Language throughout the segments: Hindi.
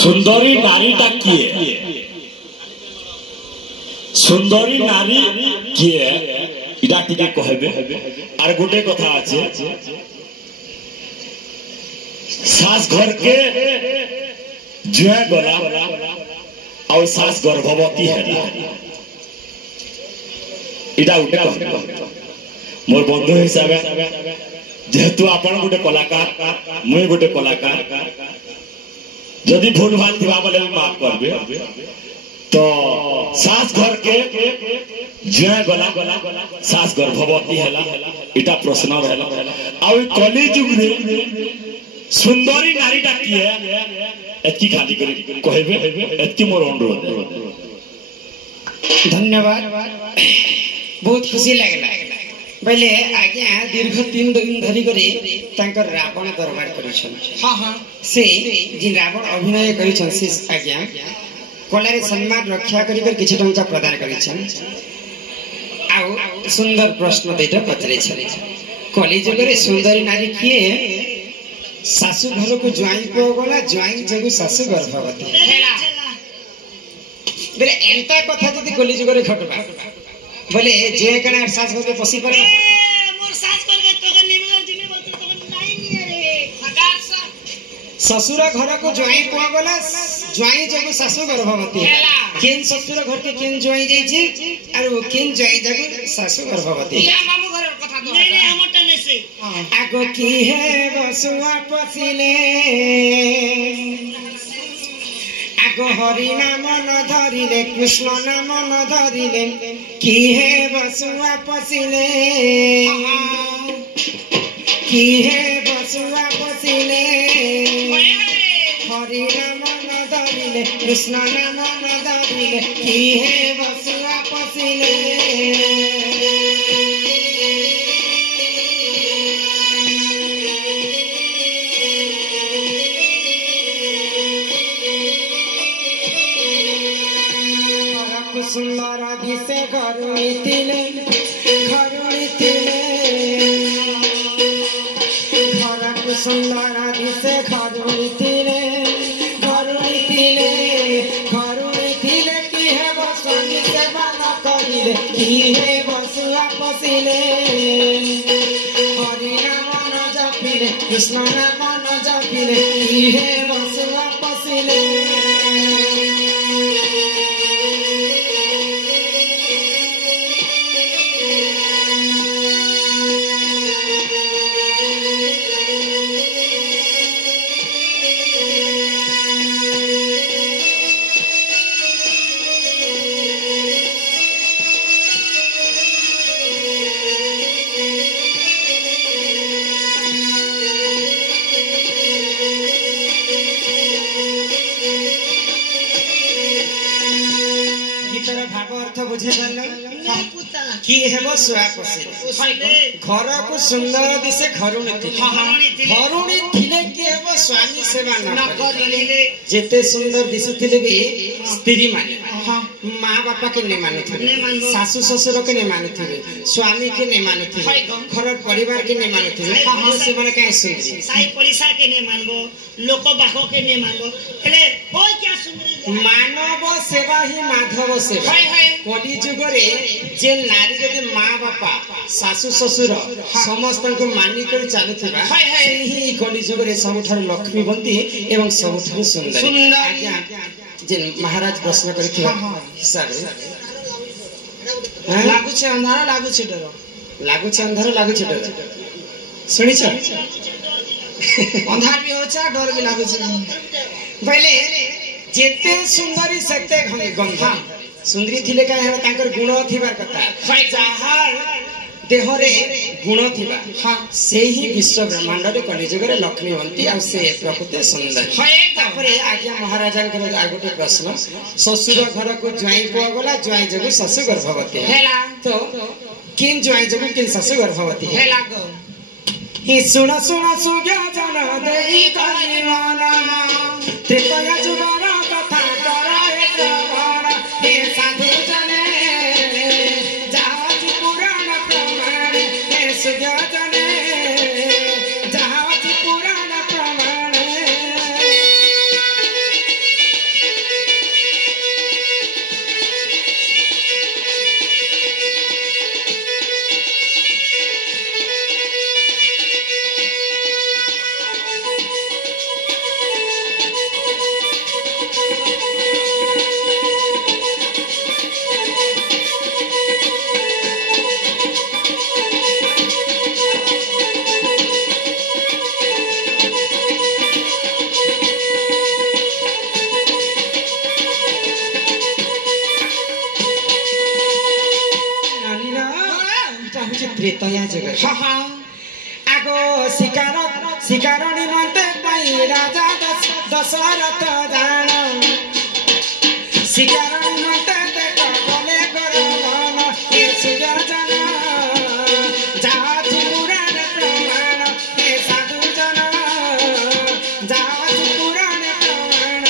सुंदरी नारीटा किए सुंदरी नारी किए इटा टिके कहबे आर गोटे कथा আছে सास घर के जुआ गला और सास गर्भवती है इटा उठे मोर बंधु हिसाब जेहेतु आपण गोटे कलाकार मुई गोटे कलाकार जदि भूल भाल थी बोले माफ करबे तो सास घर के जुआ गला सास गर्भवती है इटा प्रश्न रहला और कली युग रे सुंदरी नारीटा किए एतकी खाली करी कहबे एतकी मोर अनुरोध। धन्यवाद बहुत खुशी लगला पहले आज्ञा दीर्घ 3 दिन धरी करे तांकर रावण दरबार करिछन। हां हां से जिन रावण अभिनय करिछन से आज्ञा कला रे सम्मान रक्षा करी कर किछ टंका प्रदान करिछन आउ सुंदर प्रश्न देटा पचरे छले कली जुग रे सुंदरी नारी किए सासु घर को ज्वाई को गला ज्वाई जगु सासु गर्भवती बेरे एंता कथा जदी कली जुग रे घटबा बोले जे कना सास घर के पसी पर मोर सास घर के तो निमगर जिमी बोलते तो नहीं निये रे सगार सा ससुर घर को ज्वाई को गला ज्वाई जगु सासु गर्भवती केन ससुर घर के केन ज्वाई जाई छी आरो केन ज्वाई जगु सासु गर्भवती या मामू घर कथा तो नहीं नहीं हमटा नहीं से आगो की है बसुआ पसिले आगो हरि नाम न धरिले कृष्ण नाम न धरिले की है बसुआ पसिले की है बसुआ पसिले हरि नाम न धरिले कृष्ण नाम न धरिले की है बसुआ पसिले सुंदर दिसे घरुणी तिले घर को सुंदर दिसे घरुणी तिले की है बसुनी सेवा न करिले की है बसुआ पसिले हरि नाम न जपिले कृष्ण नाम न जपिले की है बसुआ पसिले की हेबो सुआ पसिले घर को सुंदर दिसे घरुणी थिले की हेबो स्वामी सेवा न करिले जेते सुंदर दिसुथिले भी स्त्री माने मां बापा के ने मानुथिले सासु ससुर के ने मानुथिले स्वामी के ने मानुथिले घर परिवार के ने मानुथिले हम से माने काहे सुंदरी साई परिसा के ने मानबो लोक बाखो के ने मानबो एले होय क्या सुंदरी मानव सेवा ही माधव सेवा कली जुग रे जे नारी जदि मां बापा सासु ससुर समस्त को मानि कर चालुथिबा सेही कली जुग रे सबठार लक्ष्मीवंती एवं सबठार सुंदर आज्ञा जे महाराज प्रश्न करथिबा हिसाब लागु छे अंधारा लागु छे अंधार लागु छे डर सुनी छ अंधार भी होचा डर भी लागु छे पहले जेते सुंदरी सते गंधा सुंदरी थिले का है ताकर गुण थिबार कथा जहार देह रे गुण थिबा हां से ही विश्व ब्रह्मांड रे कलिजुग रे लक्ष्मीवंती आ से प्रकृति सुंदर तापरे आज्ञा महाराजा के आगोटे प्रश्न ससुर घर को ज्वाई को गला ज्वाई जगु ससु गर्भवती हैला तो किन ज्वाई जगु किन ससु गर्भवती हैला गो ही सुना सुग्या जन देई कलिवाना त्रेतया जुगारा कथा कराए प्रभारा हे साधु जने जहाज पुराण प्रमाण हे सुग्या जने जहाज पुराण प्रमाण त्रेतया जगत हाँ हाँ आगो शिकार निमंते पाई राजा दशरथ जान शिकार निमंते देखो गले गरवन ए सुजन जाचु पुराण प्रमाण ए साधु जन जाचु पुराण प्रमाण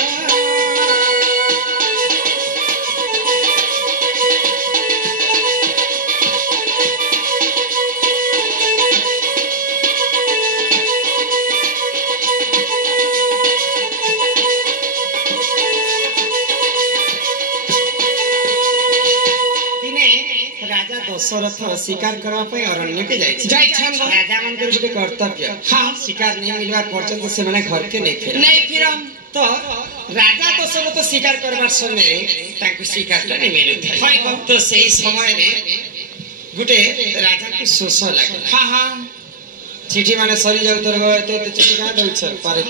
राजा दशरथ शिकार करबा पई अरण्य के जाइछन राजा मन के गुटे कर्तव्य हां शिकार नहीं मिलवा पर्यंत से माने घर के नहीं फिरम तो राजा दशरथ शिकार करबार समय ताको शिकार नहीं मिलुथाय तो सेही समय रे गुटे राजा को शोष लागल हां हां चिठी माने सरी जाउ तोर तो चिठी का दउछ पारे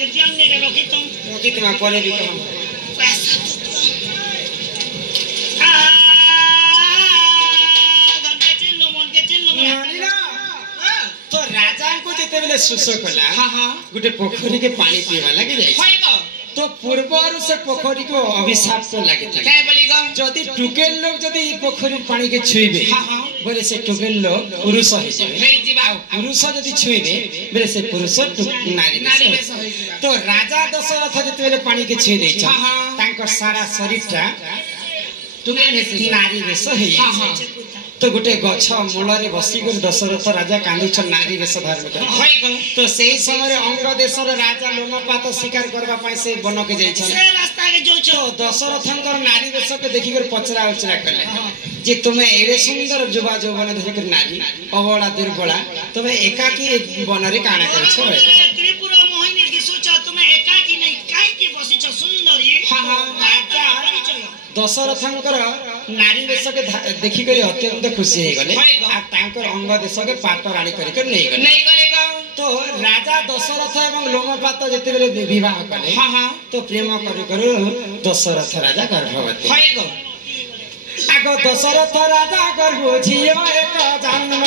ये जन ने रखी तुम परे भी कम तो राजा को जेते बेले सुसो कला हां हां गुटे पोखरी के पानी पीवा लागि जाय तो पूर्वर से पोखरी को अभिशाप तो लागि था काय बोली गो जदी टुकेल लोग जदी पोखरी पानी के छुइबे हां हां बोले से टुकेल लोग पुरुष हो जीवा पुरुष जदी छुइबे बोले से पुरुष नारी तो राजा दशरथ जेते बेले पानी के छुइ दै छ तांकर सारा शरीरटा नारी वेश हां हां तो गोटे गछ मूल बसी दशरथ राजा कांदुछ नारी वेश धारण कर तो सेही समय अंग देशर राजा लोमपात शिकार करबा पई से वन के जाइछन से रास्ता के जो तो दशरथंकर नारी वेश के देखि कर पचरा उचरा कले जे तुमे एड़े सुंदर जुबा जौवन धरि कर नारी अबला दुर्बला तुमे एकाकी वन रे काना करछ त्रिपुरा मोहिनी के सोचा तुमे एकाकी नहीं काई के बसी छ सुंदरी हां हां राजा दशरथंकर नारी वेश के देखि कर अत्यंत खुशी हे गले आ तांकर अंग देश के पाट रानी करि कर नहीं गले तो राजा दशरथ एवं लोमपात जेते बेले विवाह कले हां हां तो प्रेम करू दशरथ राजा गर्भवती हाय गो आगो दशरथ राजा गर्भ झियो एक जन्म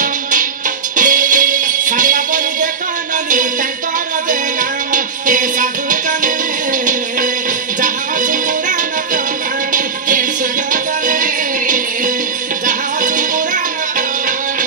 साला बोली देखा नली तांकर जे नाम ए साधु जने जहाज पुराण प्रमाण ए सुजने जहाज पुराण प्रमाण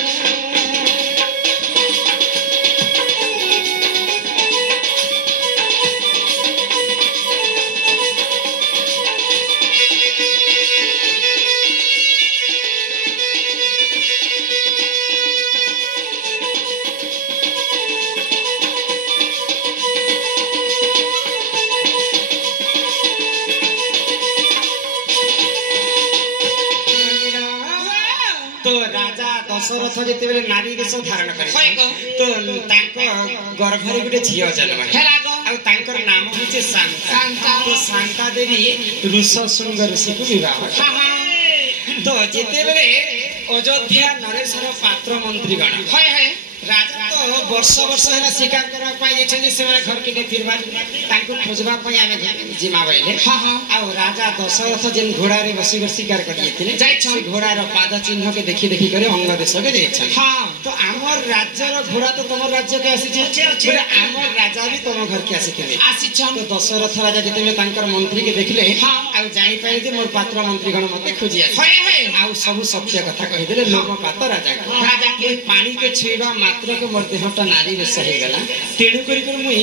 तो राजा दशरथ जेते बेले नारी वेश धारण करे तो तांको गर्भ रे गुटे झियो जन्म हेला गो आ तांकर नाम होचे शांता तो शांता देवी ऋष सुंदर ऋषि को विवाह हां हां तो जेते बेले अयोध्या नरेश्वर पात्र मंत्री गण हाय हाय राजा तो वर्ष वर्ष हैला शिकार करबा पाई जे छन से घर के ने फिरबा तांको खोजबा पई आमे जिमा बैले हां हां आ राजा दशरथ जेन घोड़ा रे बसी कर शिकार करिए थिले जाय छ घोड़ा रो पाद चिन्ह के देखि देखि करे अंग देश के जाय छ हां तो हमर राज्य रो घोड़ा तो तमर राज्य के आसी छ बोले हमर राजा भी तम घर के आसी थिले आसी छ तो दशरथ राजा जेते में तांकर मंत्री के देखले हां आ जाई पाई जे मोर पात्र मंत्री गण मते खोजी आसी हाय हाय आ सब सत्य कथा कहि देले लोमपात राजा के पानी के छुईबा मात्र के मोर देहटा नारी वेश हे गला तेणु करी कर मुई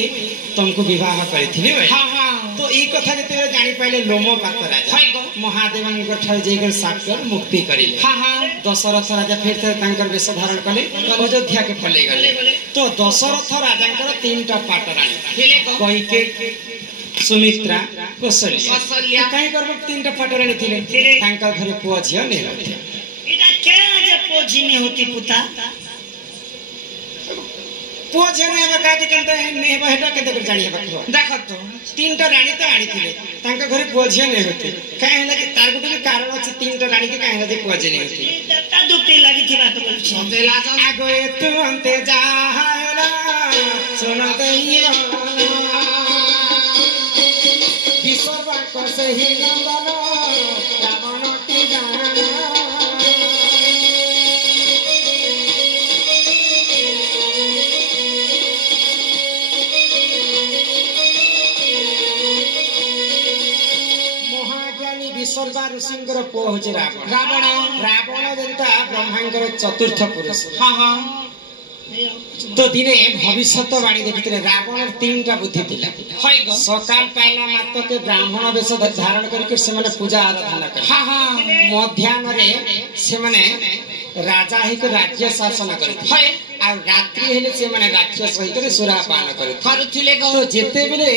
तुमको विवाह करिथिली हां हां तो ई कथा जते जानि पाइले लोमपात राजा महादेवन गठर जेगर साकर मुक्ति करिले हां हां दशरथ राजा फिर से तांकर वेश धारण कले अयोध्या के फले गले तो दशरथ राजांकर तीनटा पाट रानी कहिके सुमित्रा कौशल्या काई करब तीनटा पाट रानी थिले तांकर घरे पुआ झियो नै होते इदा केना जे पोजी ने होती पुता पोजे ने काज करते ने बहटा के देख जानी है देख तो तीनटा रानी तो आनी थिले तांका घरे पोजे ने होते काहे लगे तार गुटे कारण अछि तीनटा रानी के काहे लगे पोजे ने होते दत्ता दुटी लागि थिबा तो बोल छते लागो आगो एतु अंते जाहला सुना दैया विश्ववा को सही नंदन रावण टी जाना विश्वकर्मा ऋषिंकर पुओ होचे रावण रावण जेंता ब्रह्मांकर चतुर्थ पुरुष हाँ हाँ तो दिने भविष्यवाणी देखिथिले रावण तीनटा बुद्धि थिला सकाल पाइला मात्र के ब्राह्मण वेश धारण करके से माने पूजा आराधना कर हाँ हाँ मध्याह्न रे से माने राजा ही को राज्य शासन करथे आ रात्रि हेले से माने राक्षस होई करे सुरापान करथे तो जेते बेले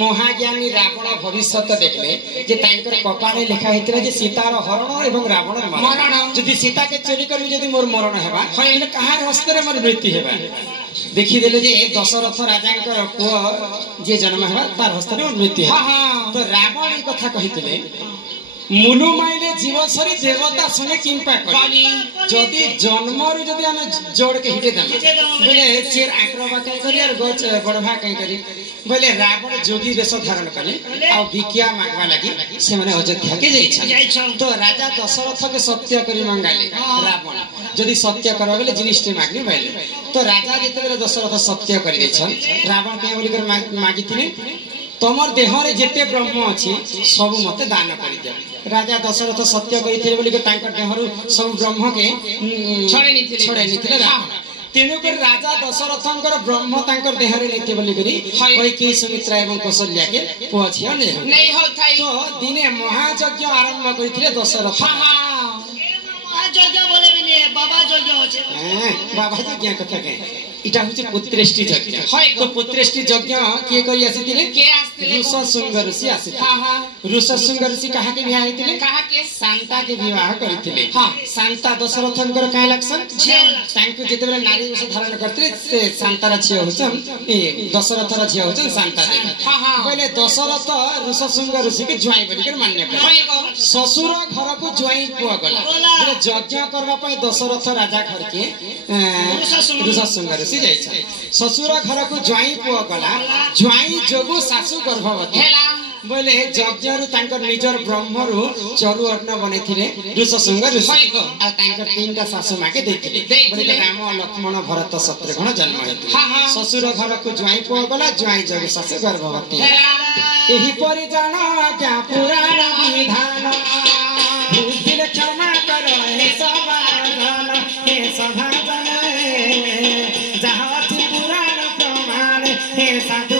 महाज्ञानी रावण भविष्यत देखले जे तांकर कपाले लिखा हेतिला जे सीतार हरण एवं रावण मरण जदि सीता के चोरी करबी जदि मोर मरण हेबा हेले कहार हस्ते रे मोर मृत्यु हेबा देखि देले जे दशरथ राजांकर पुओ जे जन्म हेबा तार हस्ते रे मृत्यु हेबा तो रावण ई कथा कहितले मुलु माइले जीवसरी देवता सुने किंपा करी जदि जन्मरु जदि हम जोड़ के हिटे दम बोले चेर आक्रबा कई करी और गच बड़भा कई करी बोले रावण जोगी वेश धारण कले आ भिकिया मागवा लागि से माने अयोध्या के जाई तो राजा दशरथ के सत्य करी मंगाले रावण जदि सत्य करबा बेले जिनिसटे मागनी बाइले तो राजा जेते बेले दशरथ सत्य करी दै छन रावण के बोली कर मागिथिले तमर देह रे जेते ब्रह्म अछि सब मते दान करि दे राजा दशरथ सत्य करिथिले बोली के तांकर देहरु सब ब्रह्म के छोड़े निथिले रावण तेनु के राजा दशरथंकर ब्रह्म तांकर देह रे लेते बोली करी कोई के सुमित्रा एवं कौशल्या के पुआ छिया नहीं हो थाई तो दिने महायज्ञ आरंभ करिथिले दशरथ महायज्ञ बोले बिने बाबा यज्ञ होचे बाबा यज्ञ कथा के इटा होचे पुत्रेष्टि यज्ञ तो पुत्रेष्टि यज्ञ के करी आसीथिले के आसीथिले ऋषशृंग ऋषि आसीथिले हां हां ऋषशृंग ऋषि कहा के विवाह हेतिले कहा के शांता के विवाह करिथिले हां शांता दशरथंकर काय लक्षण तांको जेतेबेले नारी वेश धारण करथिले से शांतार झियो होचन ए दशरथर झियो होचन शांता देवी हां हां पहिले दशरथ ऋषशृंग ऋषि के ज्वाई बनि के मान्य कर ससुर घर को ज्वाई पुआ गला यज्ञ करबा पय दशरथ राजा घर के ऋषशृंग ऋषि जाइछन ससुर घर को ज्वाई पुआ गला ज्वाई जोगु सासु गर्भवती बोले यज्ञरु तांकर निजर ब्रह्मरु चरु अन्न बनेथिले ऋषशृंग ऋषि आ तांकर तीनटा सासु माके दैथिले बोले राम लक्ष्मण भरत शत्रुघ्न जन्म हेतु ससुर घर को ज्वाई पुआ गला ज्वाई जोगु सासु गर्भवती एही परि जाना क्या पुराण विधान बुद्धिले क्षमा करो हे सभाजन हे सभाजन जहाँ पुराण प्रमाण हे साधु